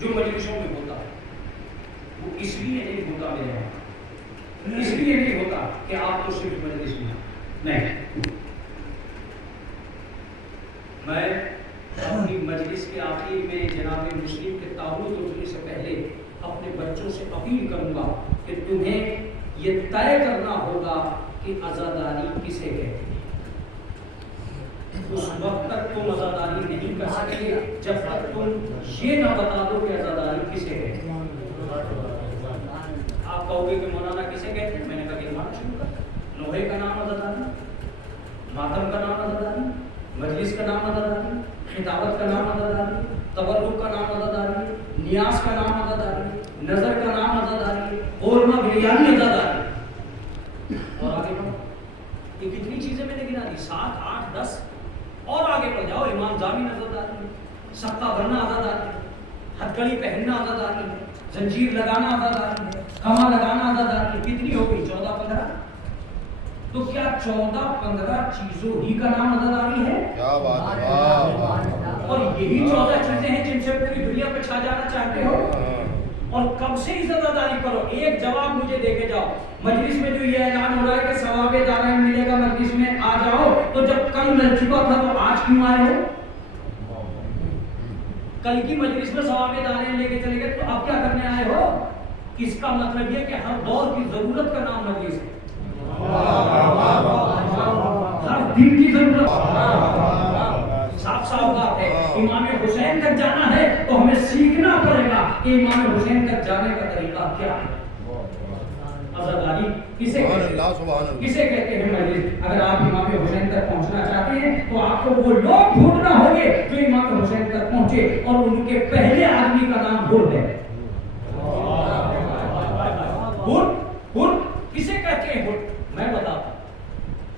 جو مجلسوں میں ہوتا ہے وہ اس لیے نہیں ہوتا میرے یہاں، اس لیے نہیں ہوتا کہ آپ تو صرف مجلس میں نہیں. میں اپنی مجلس کے آخر میں جناب مسلم کے تابوت اٹھنے سے پہلے اپنے بچوں سے اپیل کروں گا کہ تمہیں یہ طے کرنا ہوگا کہ عزاداری کسے کہتے ہیں. اس وقت تک تم عزاداری نہیں کر سکتے جب تک تم یہ نہ بتا دو کہ عزاداری کسے کہتے ہیں. آپ کہو گے کہ مولانا کسے کہتے ہیں؟ میں نے کہا کہ ایمان شروع کر. نوحے کا نام عزاداری، ماتم کا نام عزاداری، مجلس کا نام عزاداری، خطابت کا نام عزاداری، تبرک کا نام عزاداری، نیاز کا نام عزاداری، نظر کا نام عزاداری، قورمہ بریانی عزاداری. اور آگے بڑھو، یہ کتنی چیزیں میں نے گنا دی، 7 8 10 اور آگے بڑھ جاؤ. امام ضامن عزاداری، صدقہ بھرنا عزاداری، ہتھکڑی پہننا عزاداری ہے، زنجیر لگانا عزاداری ہے، کما لگانا عزاداری ہے. کتنی ہو گئی؟ 14 15. تو کیا 14 15 چیزوں ہی کا نام عزاداری ہے؟ کیا بات ہے. اور یہی 14 چیزیں ہیں جن سے پوری دنیا پہ چھا جانا چاہتے ہو. اور کب سے عزاداری کرو؟ ایک جواب مجھے دے کے جاؤ. مجلس میں جو یہ اعلان ہو رہا ہے کہ ثواب دارین ملے گا مجلس میں آ جاؤ، تو جب کل مل چکا تھا تو آج کیوں آئے ہو؟ کل کی مجلس میں ثواب دارین لے کے چلے گئے تو اب کیا کرنے آئے ہو؟ اس کا مطلب یہ کہ ہر دور کی ضرورت کا نام مجلس ہے، ہر دن کی ضرورت. صاف صاف بات ہے. امام حسین تک جانا ہے تو ہمیں سیکھنا پڑے گا کہ امام حسین تک جانے کا طریقہ کیا ہے. عزاداری کسے کہتے ہیں مجلس؟ اگر آپ امام حسین تک پہنچنا چاہتے ہیں تو آپ کو وہ لوگ ڈھونڈنا ہوں گے جو امام حسین تک پہنچے اور ان کے پہلے آدمی کا نام بول دیں. کسے کہتے ہیں؟ میں بتاتا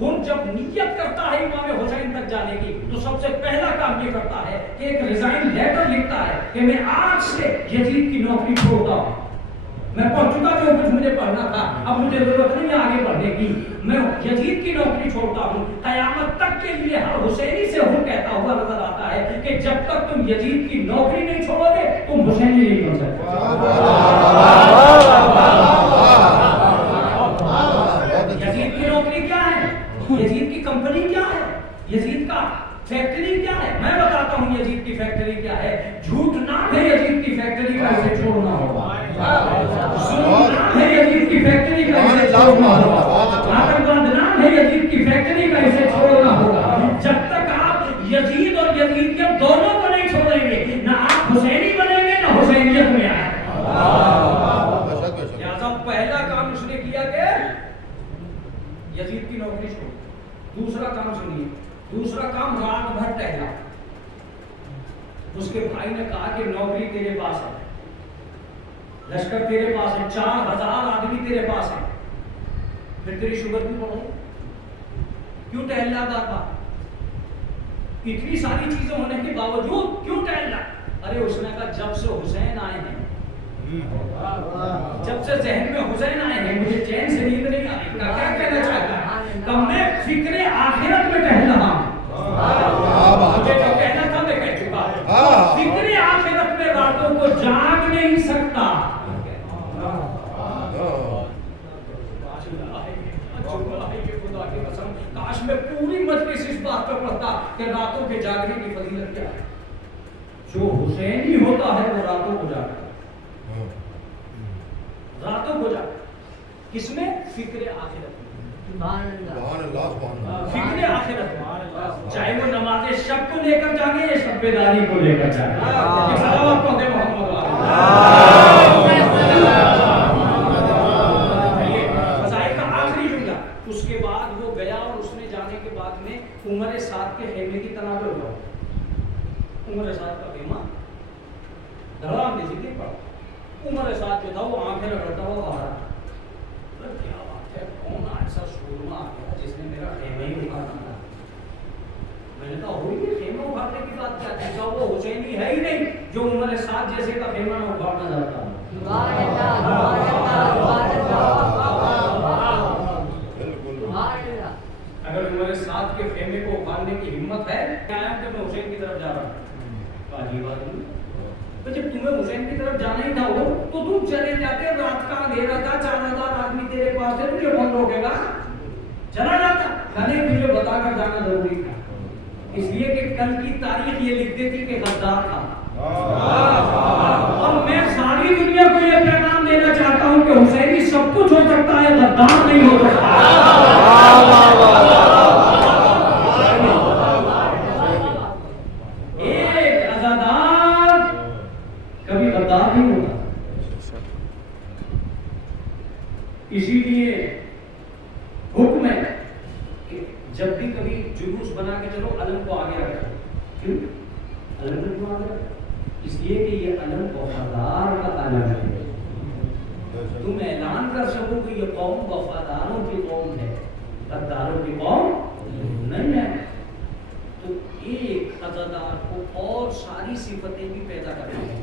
ہوں. جب نیت کرتا ہے امام حسین تک جانے کی تو سب سے پہلا کام یہ کرتا ہے کہ ایک ریزائن لیٹر لکھتا ہے کہ میں آج سے یزید کی نوکری چھوڑتا ہوں. میں پڑھ چکا جو کچھ مجھے پڑھنا تھا، اب مجھے ضرورت نہیں ہے آگے بڑھنے کی. میں یزید کی نوکری چھوڑتا ہوں. قیامت تک کے لیے ہر حسینی سے ہوں کہتا ہوا نظر آتا ہے کہ جب تک تم یزید کی نوکری نہیں چھوڑو گے تم حسینی نہیں بن سکتے. یزید کی نوکری کیا ہے؟ یزید کی کمپنی کیا ہے؟ یزید کا فیکٹری کیا ہے؟ میں بتاتا ہوں یزید کی فیکٹری کیا ہے. جھوٹ نام ہے یزید کی فیکٹری کا، اسے چھوڑنا ہوگا. ظلم نام ہے یزید کی فیکٹری کا، اسے چھوڑنا ہوگا. آتنکواد نام ہے یزید کی فیکٹری کا، اسے چھوڑنا ہوگا. جب تک آپ یزید اور یزیدیت دونوں کو نہیں چھوڑیں گے نہ آپ حسینی بنیں گے نہ حسینیت میں آئیں. لہذا پہلا کام اس نے کیا کہ یزید کی نوکری چھوڑ. دوسرا کام سنیے، دوسرا کام رات بھر ٹہلا. اس کے بھائی نے کہا کہ نوکری تیرے پاس ہے، لشکر تیرے پاس ہے، 4000 آدمی تیرے پاس ہے، پھر تیری شوگر کیوں بڑھ گئی؟ کیوں ٹہل رہا بار؟ اتنی ساری چیزیں ہونے کے باوجود کیوں ٹہل رہا؟ ارے اس نے کہا جب سے حسین آئے ہیں، جب سے ذہن میں حسین آئے ہیں مجھے چین سے نیند نہیں آ رہی. کیا کہنا چاہتا ہے؟ کہ میں فکر آخرت میں ٹہل رہا ہوں. مجھے جو کہنا تھا میں کہہ چکا. فکر آخرت میں راتوں کو جاگ نہیں سکتا. کاش میں پوری مجلس اس بات پر پڑھتا کہ راتوں کے جاگنے کی فضیلت کیا ہے. جو حسینی ہوتا ہے وہ راتوں کو جاگتا ہے، راتوں کو جاگتا. کس میں؟ فکر آخرت میں. فکر آخرت، چاہے وہ نماز شب کو لے کر جاگے یا شب بیداری کو لے کر جاگے. صلوات پڑھتے محمد فضائل کا آخری جملہ. اس کے بعد وہ گیا اور اس نے جانے کے بعد میں عمر سعد کے خیمے کی تناظر ہوا. عمر سعد کا خیمہ دھڑام نے ذکر پڑا. عمر سعد جو تھا وہ آنکھیں رگڑتا ہوا باہر آیا. کیا بات ہے، کون ایسا سورما آ گیا جس نے میرا خیمہ ہی اکھاڑا تھا؟ میں نے کہا ہوئی یہ خیمہ اکھاڑنے کی بات کیا تھی؟ وہ حسینی ہے ہی نہیں جو عمر سعد جیسے کا خیمہ نہ اکھاڑنا چاہتا. اگر عمر سعد کے خیمے کو اکھاڑنے کی ہمت ہے، کیا ہے کہ میں حسین کی طرف جا رہا ہوں؟ تو جب تمہیں حسین کی طرف جانا ہی تھا وہ تو تم چلے جاتے، رات کا اندھیرا تھا، 4000 آدمی تیرے پاس تھے، تجھے کون روکے گا؟ چلا جاتا، نہیں تجھے بتا کر جانا ضروری تھا، اس لیے کہ کل کی تاریخ یہ لکھ دیتی کہ غدار تھا۔ اور میں ساری دنیا کو یہ پیغام دینا چاہتا ہوں کہ حسینی سب کچھ ہو سکتا ہے، غدار نہیں ہو سکتا۔ ایک عزادار کبھی غدار نہیں ہوتا۔ اسی لیے حکم ہے کہ جب بھی کبھی جلوس بنا کے چلو علم کو آگے رکھو۔ کیوں علم کو آگے رکھو؟ اس لیے کہ یہ علم وفادار کا علم ہے، تم اعلان کر سکو کہ یہ قوم وفاداروں کی قوم ہے، غداروں کی قوم نہیں ہے۔ تو ایک عزادار کو اور ساری صفتیں بھی پیدا کرنا ہے،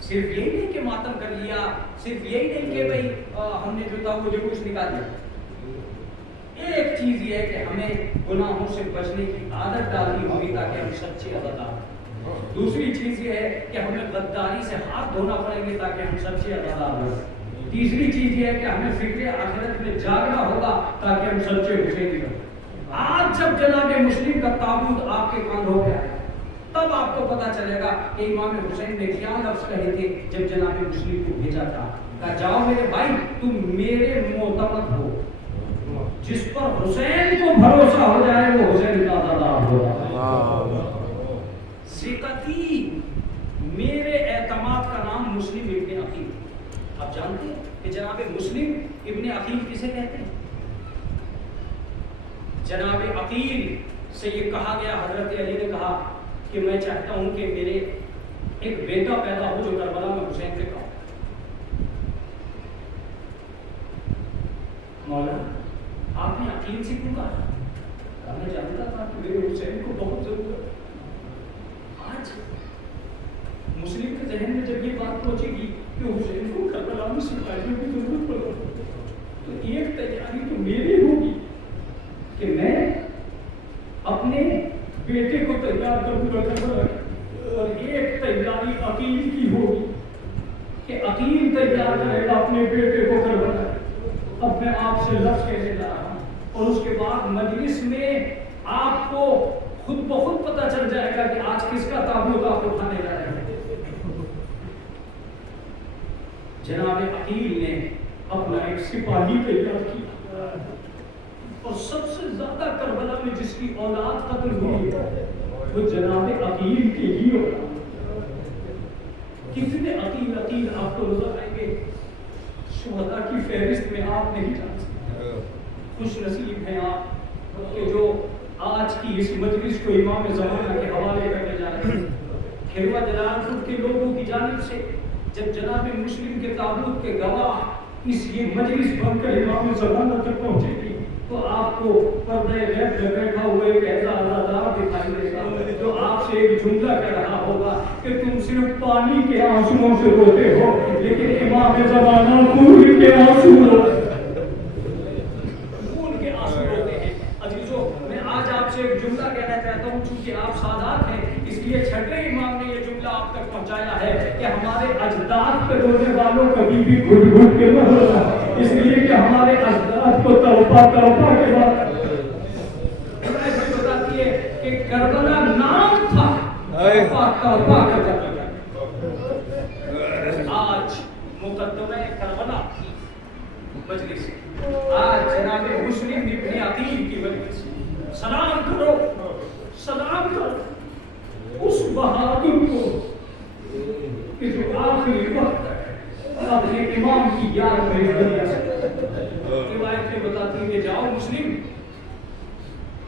صرف یہی نہیں کہ ماتم کر لیا، صرف یہی نہیں کہ بھئی ہم نے جو تھا وہ جلوس نکال دیا۔ ایک چیز یہ ہے کہ ہمیں گناہوں سے بچنے کی عادت ڈالنی ہوگی تاکہ ہم سچے عزادار ہوں۔ دوسری چیز یہ ہے کہ ہمیں غداری سے ہاتھ دھونا پڑیں گے تاکہ ہم سچے عزادار ہوں۔ تیسری چیز یہ ہے کہ ہمیں فکر آخرت میں جاگنا ہوگا تاکہ ہم سچے حسینی ہوں۔ آج جب جناب مسلم کا تابوت آپ کے کاندھوں پہ آئے تب آپ کو پتا چلے گا کہ امام حسین نے کیا لفظ کہے تھے جب جناب مسلم کو بھیجا تھا، کہا جاؤ میرے بھائی تم میرے معتمد ہو، جس پر حسین کو بھروسہ ہو جائے وہ حسین کا عزادار ہوگا۔ ثقتی، میرے اعتماد کا نام مسلم ابن عقیل۔ آپ جانتے ہیں کہ جناب مسلم ابن عقیل کسے کہتے ہیں؟ جناب عقیل سے یہ کہا گیا، حضرت علی نے کہا کہ میں چاہتا ہوں کہ میرے ایک بیٹا پیدا ہو جو کربلا میں حسین پہ کہا۔ مولا آپ نے عقیل سے کیوں کہا؟ میں جانتا تھا کہ میرے حسین کو بہت ضرورت۔ آج مسلم کے ذہن میں جب یہ بات پہنچے گی کہ حسین کو کربلا میں سپاہیوں کی ضرورت پڑ رہی تو ایک تیاری تو میری ہوگی کہ میں اپنے بیٹے کو تیار کروں گا کربلا، اور ایک تیاری عقیل کی ہوگی کہ عقیل تیار کرے گا اپنے بیٹے کو کربلا۔ اب میں آپ سے لفظ کہنے جا رہا ہوں اور اس کے بعد مجلس میں آپ کو خود بخود پتہ چل جائے گا کہ آج کس کا تابوت آپ اٹھانے جا رہے ہیں۔ جناب عقیل نے اپنا ایک سپاہی تیار کیا اور سب سے زیادہ کربلا میں جس کی اولاد قتل ہوئی وہ جناب عقیل کی ہی اولاد۔ کتنے عقیل آپ کو نظر آئیں گے شہداء کی فہرست میں، آپ نہیں جان سکتے۔ خوش نصیب ہیں آپ کہ جو آج کی اس مجلس کو امام زمانہ کے حوالے کرنے جا رہے ہیں۔ کھروا جلال پور کے لوگوں کی جانب سے جب جناب مسلم کے تابوت کے گواہ اس یہ مجلس بن کر امام زمانہ تک پہنچے گی تو آپ کو پردے غیب میں بیٹھا ہوا ایک ایسا عزادار دکھائی دے گا جو آپ سے ایک جملہ کہہ رہا ہوگا کہ تم صرف پانی کے آنسوؤں سے روتے ہو لیکن امام زمانہ خون کے آنسو روتے ہیں۔ عزیزو، میں آج آپ سے ایک جملہ کہنا چاہتا ہوں، چونکہ آپ سادات ہیں اس لیے چھٹے امام نے یہ جملہ آپ تک پہنچایا ہے کہ ہمارے اجداد پہ رونے والوں کبھی بھی گھٹ گھٹ کے نہ رونا، اس لیے کہ ہمارے اجداد کو توبہ کے بعد بتاتی ہے کہ کربلا نام تھا، توبہ کا کربلا۔ آج مقدمہ کربلا کی مجلس، آج جناب مسلم ابن عقیل کی مجلس، سلام کرو اس بہادر کو کہ جو آخری وقت تک اپنے امام کی یاد میں دنیا سے روایت میں بتاتی ہے کہ جاؤ مسلم۔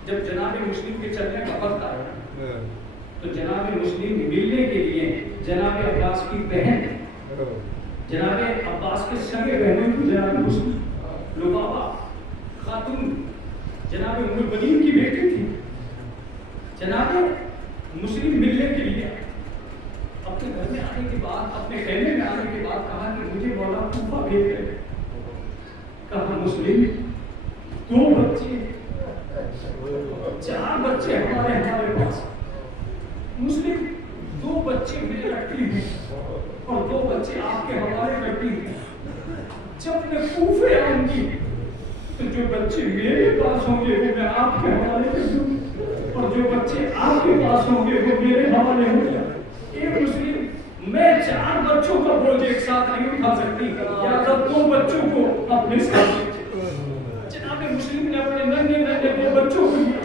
جب جناب مسلم کے چلنے کا وقت آیا تو جناب مسلم ملنے کے لیے جناب عباس کی بہن، جناب عباس کے سگے بہنوں کی جناب مسلم لبابہ خاتون جناب ام البنین کی بیٹی تھی، جناب مسلم ملنے کے لیے اپنے گھر میں آنے کے بعد، اپنے خیمے میں آنے کے بعد کہا کہ مجھے مولا کوفہ بھیج رہے۔ کہا مسلم 2 بچے 4 بچے ہمارے پاس، مسلم 2 بچے میں رکھتی اور 2 بچے آپ کے حوالے کرتی ہیں. جب میں کوفے آؤں گی تو جو بچے میرے پاس ہوں گے وہ میں آپ کے حوالے کر دوں گی، اور جو بچے آپ کے پاس ہوں گے وہ میرے حوالے ہوں گے. ایک مسلم میں 4 بچوں کا بوجھ ایک ساتھ نہیں اٹھا سکتی، یا تو 2 بچوں کو اپنے ساتھ. جناب مسلم نے اپنے ننھے 2 بچوں کو لیا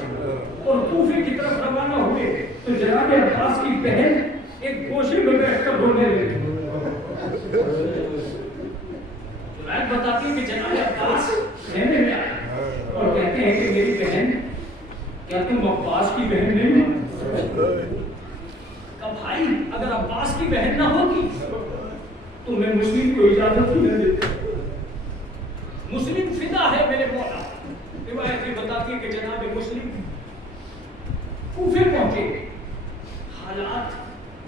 اور کوفے کی طرف روانہ ہوئے تو جناب عباس کی بہن ایک گوشے میں بیٹھ کر رونے لگی. روایت بتاتی ہے کہ جناب عباس کہنے میں آئے اور کہتے ہیں کہ میری بہن، کیا تم عباس کی بہن نہیں ہو؟ کہ بھائی اگر عباس کی بہن نہ ہوگی تو میں مسلم کو اجازت ہی نہ دیتا. مسلم فدا ہے میرے مولا. روایت یہ بتاتی ہے کہ جناب مسلم کوفے پہنچے. حالات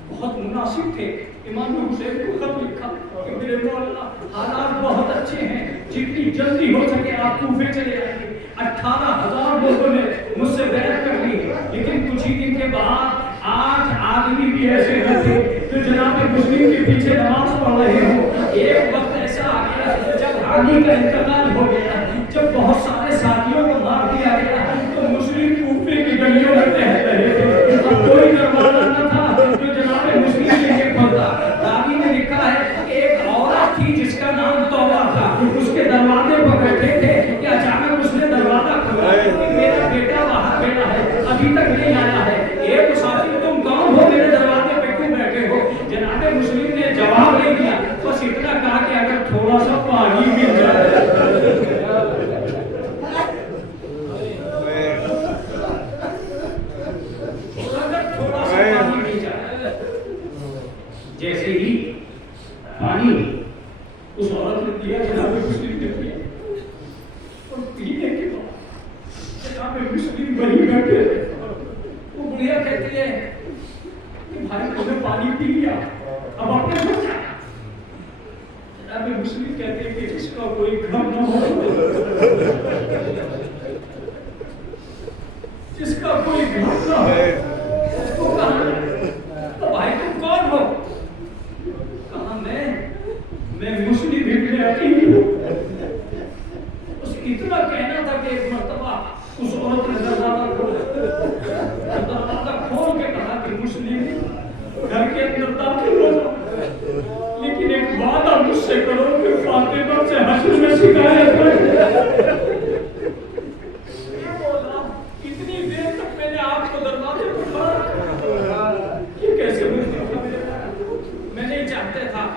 بہت مناسب تھے. امام حسین کو خط لکھا کہ میرے مولا حالات بہت اچھے ہیں، جتنی جلدی ہو سکے آپ کوفے چلے آئیں. 18,000 لوگوں نے مجھ سے بیعت کر لی، لیکن کچھ ہی دن کے بعد 8 آدمی بھی ایسے تھے جو جناب مسلم کے پیچھے نماز پڑھ رہے ہوں. ایک وقت ایسا آ گیا جب علی کا انتقال ہو گیا، جب بہت سارے ساتھیوں کو مار دیا گیا تو مسلم کوفے کی گلیوں میں ٹہل رہے تھے. اب کوئی دروازہ نہ تھا جو جناب مسلم کے لیے کھلتا. راوی نے لکھا ہے کہ ایک عورت تھی جس کا نام توبہ تھا، اس کے دروازے پر بیٹھے تھے کہ اچانک اس نے دروازہ کھولا کہ میرا بیٹا باہر بیٹھا ہے، ابھی تک نہیں آیا ہے. ایک ساتھی تم کون ہو، میرے دروازے پہ کیوں بیٹھے ہو؟ جناب مسلم نے جواب نہیں دیا، بس اتنا کہا کہ اگر تھوڑا سا پانی مل جائے. اگر تھوڑا سا پانی مل جائے. جیسے ہی پانی اس عورت نے دیا جناب مسلم نے پیا، اور پینے کے بعد جناب مسلم وہیں بیٹھے. وہ بڑھیا کہتی ہے کہ بھائی تم نے پانی پی لیا، اب اپنے گھر جا. جناب مسلم کہتے ہیں کہ جس کا کوئی گھر نہ ہو، جس کا کوئی گھر نہ ہو اس کو کہاں جائے؟ تو بھائی تم کون ہو؟ کہاں میں مسلم ابن عقیل ہوں. اس اتنا کہنا تھا کہ ایک مرتبہ اس عورت نے دروازہ کھول کے کہا کہ مسلم گھر کے اندر داخل ہو جاؤ، لیکن ایک وعدہ مجھ سے کرو کہ فاطمہ سے حشر میں شکایت کرے. اتنی دیر تک میں نے آپ کو دروازے پر کھڑا رکھا، یہ کیسے ممکن تھا؟ میں نہیں جانتا تھا،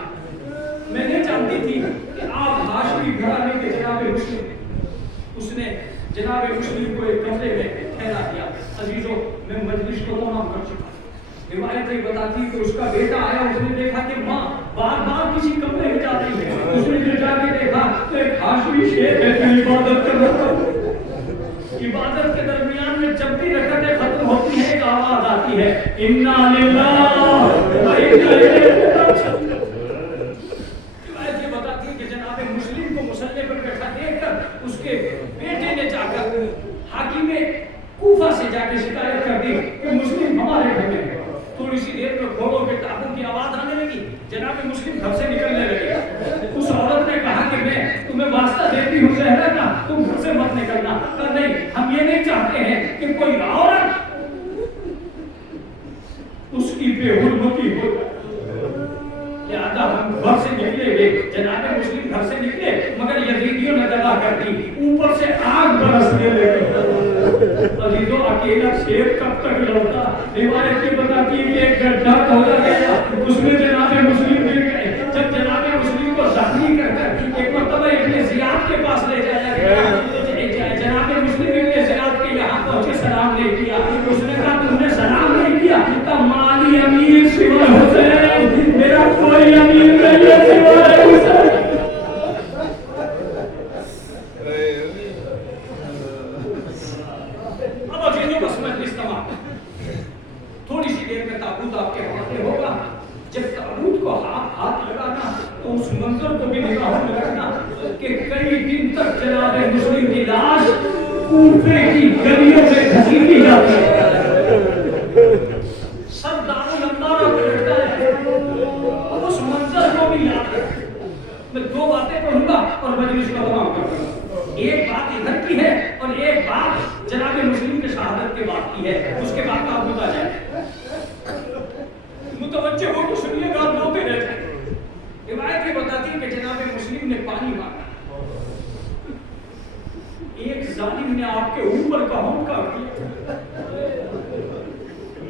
میں نہیں جانتی تھی کہ آپ ہاشمی گھرانے کے جناب مسلم. اس نے جناب مسلم کو ایک کمرے میں ٹھہرا دیا. عزیزوں میں مجلس کو تمام کر چکا. روایت یہ بتاتی ہے کہ اس کا بیٹا آیا، اس نے دیکھا کہ ماں بار بار کسی کمرے میں جا رہی ہے. اس نے جو جا کے دیکھا تو ایک ہاشمی شیخ ہے جو عبادت کر رہا ہے. عبادت کے درمیان میں جب بھی رکعتیں ختم ہوتی ہیں ایک آواز آتی ہے، انا للہ و انا الیہ راجعون. روایت یہ بتاتی ہے کہ جناب مسلم کو مصلی پر بیٹھا دیکھ کر اس کے بیٹے نے جا کر حاکم کوفہ سے جا کے شکایت کر دی کہ مسلم ہمارے گھر میں ہے. تھوڑی سی دیر میں گھوڑوں کے ٹاپوں کی آواز آنے لگی. جناب مسلم گھر سے نکلنے لگے. اس عورت نے کہا کہ میں تمہیں واسطہ دیتی ہوں زہرا کا، تم گھر سے مت نکلنا. کہ نہیں، ہم یہ نہیں چاہتے ہیں کہ کوئی عورت اس کی بے حرمتی ہو، لہذا ہم گھر سے نکلے گے. جناب مسلم گھر سے نکلے مگر یزیدیوں نے دغا کر دی، اوپر سے آگ برسنے لگی. عزیزوں اکیلا شیر کب تک لڑتا؟ روایت یہ بتاتی ہے کہ ایک گڈھا کھودا گیا، اس میں جناب مسلم گر گئے. جب جناب مسلم کو زخمی کر کر ایک مرتبہ ابن زیاد کے پاس لے جایا گیا، جناب مسلم ابن زیاد کے یہاں پہنچے، سلام نہیں کیا. اس نے کہا تم نے سلام نہیں کیا؟ کہا مالی امیر سوائے حسین، میرا کوئی امیر نہیں ہے سوائے حسین. تھوڑی سی دیر میں تابوت آپ کے حوالے ہوگا. جب تابوت کو ہاتھ لگانا تو اس منظر کو بھی نگاہوں میں رکھنا کہ کئی دن تک جناب مسلم کی لاش کوفے کی گلیوں میں گھسیٹی جاتی ہے. سب دارالمنارہ پہ لگتا ہے. میں دو باتیں پڑھوں گا اور مجلس کو تمام کر دوں گا. ایک بات ادھر کی ہے اور ایک بات جناب مسلم کے شہادت کے بعد کی ہے. اس کے بعد آپ بتا جائیں, متوجہ ہو تو سنیے گا, روتے رہ جائیں. روایت یہ بتاتی ہے کہ جناب مسلم نے پانی مانگا, ایک ظالم نے آپ کے اوپر کا ہوکا کیا.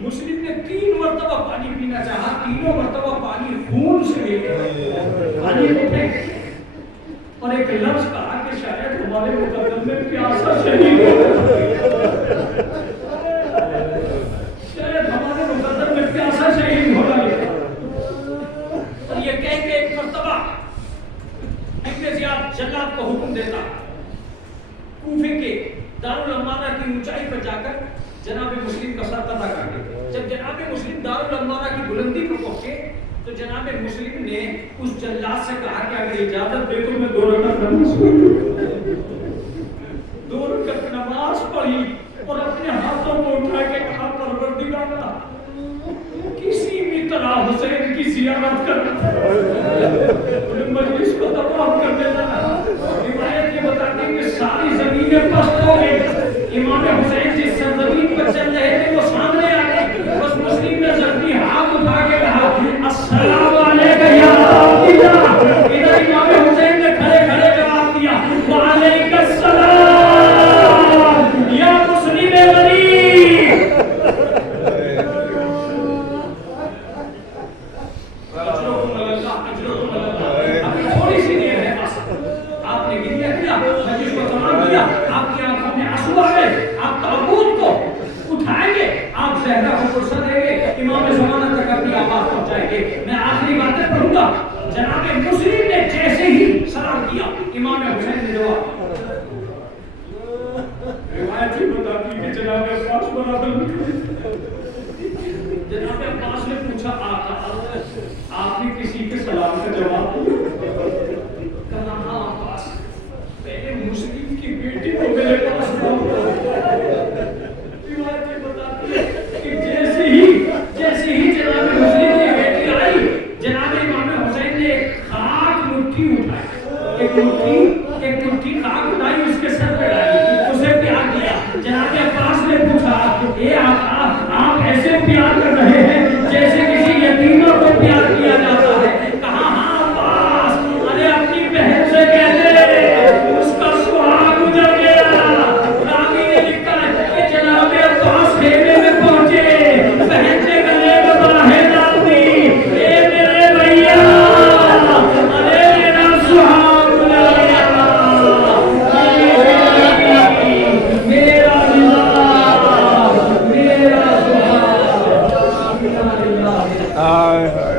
مسلم نے 3 مرتبہ پانی پینا چاہا, تینوں مرتبہ پانی خون سے لے گیا, پانی کو پھینک دیا اور ایک لفظ کہا کہ شاید ہمارے مقدم میں پیاسا شہید ہو, شاید ہمارے مقدم میں پیاسا شہید ہو رہا ہے. اور یہ کہہ کے ایک مرتبہ ابن زیاد جلاد کو حکم دیتا, کوفے کے دارالعمارہ کی اونچائی پر جا کر جناب مسلم کا سر قطع کر دیا. جب جناب مسلم دارالعمارہ کی بلندی پر پہنچے تو جناب مسلم نے اس جلاد سے کہا کہ اگر اجازت دے تو میں 2 رکعت نماز پڑھوں. 2 رکعت نماز پڑھی اور اپنے ہاتھوں کو اٹھا کے کہا پروردگارا کسی بھی طرح حسین کی زیارت کرنا, مجلس کو تمام کر دینا. روایت یہ بتاتی ہے کہ ساری زمینیں پست ہو گئی. امام حسین جس سرزمین پر چل رہے تھے وہ سامنے آ گئے. بس مسلم نے زخمی ہاتھ اٹھا کے کہا السلام علیکم یا عبداللہ. ادھر امام حسین نے کھڑے کھڑے جواب دیا وعلیکم السلام یا مسلم غریب. تھوڑی سی دیر ہے بس, آپ نے گریہ کیا, مجلس کو تمام کیا, آپ کی آنکھوں میں آنسو آ گئے, آپ تابوت کو اٹھائیں گے, آپ زہرا کو فرصت دیں گے, امام زمانہ تک اپنی آواز پہنچائیں گے. میں آخری باتیں پڑھوں گا. جناب مسلم نے جیسے ہی سلام کیا, امام حسین نے جواب, روایت یہ بتاتی ہے کہ جناب عباس برابر جناب عباس نے پوچھا آقا آپ نے کسی کے سلام کا جواب دیا؟ کہا ہاں عباس, پہلے مسلم کی بیٹی کو میرے پاس لاؤ. روایت یہ بتاتی ہے کہ جیسے ہی جناب مسلم کی بیٹی آئی, جناب امام حسین نے ایک خاک مٹھی اٹھائی, ایک مٹھی خاک اٹھائی, اس کے سر پہ ڈالی, اسے پیار کیا. جناب عباس نے پوچھا اے آقا آپ ایسے پیار کر رہے ہیں جیسے کسی یتیمہ کو پیار کیا جاتا ہے. کہا ہاں عباس, ارے اپنی بہن سے کہتے اس کا سہاگ گزر گیا. راوی نے لکھا ہے کہ جناب عباس خیمے میں پہنچے, بہن سے گلے میں باہیں ڈال دی, اے میرے بھیا ارے میرا سہاگ گزر گیا, میرا سہاگ, میرا سہاگ.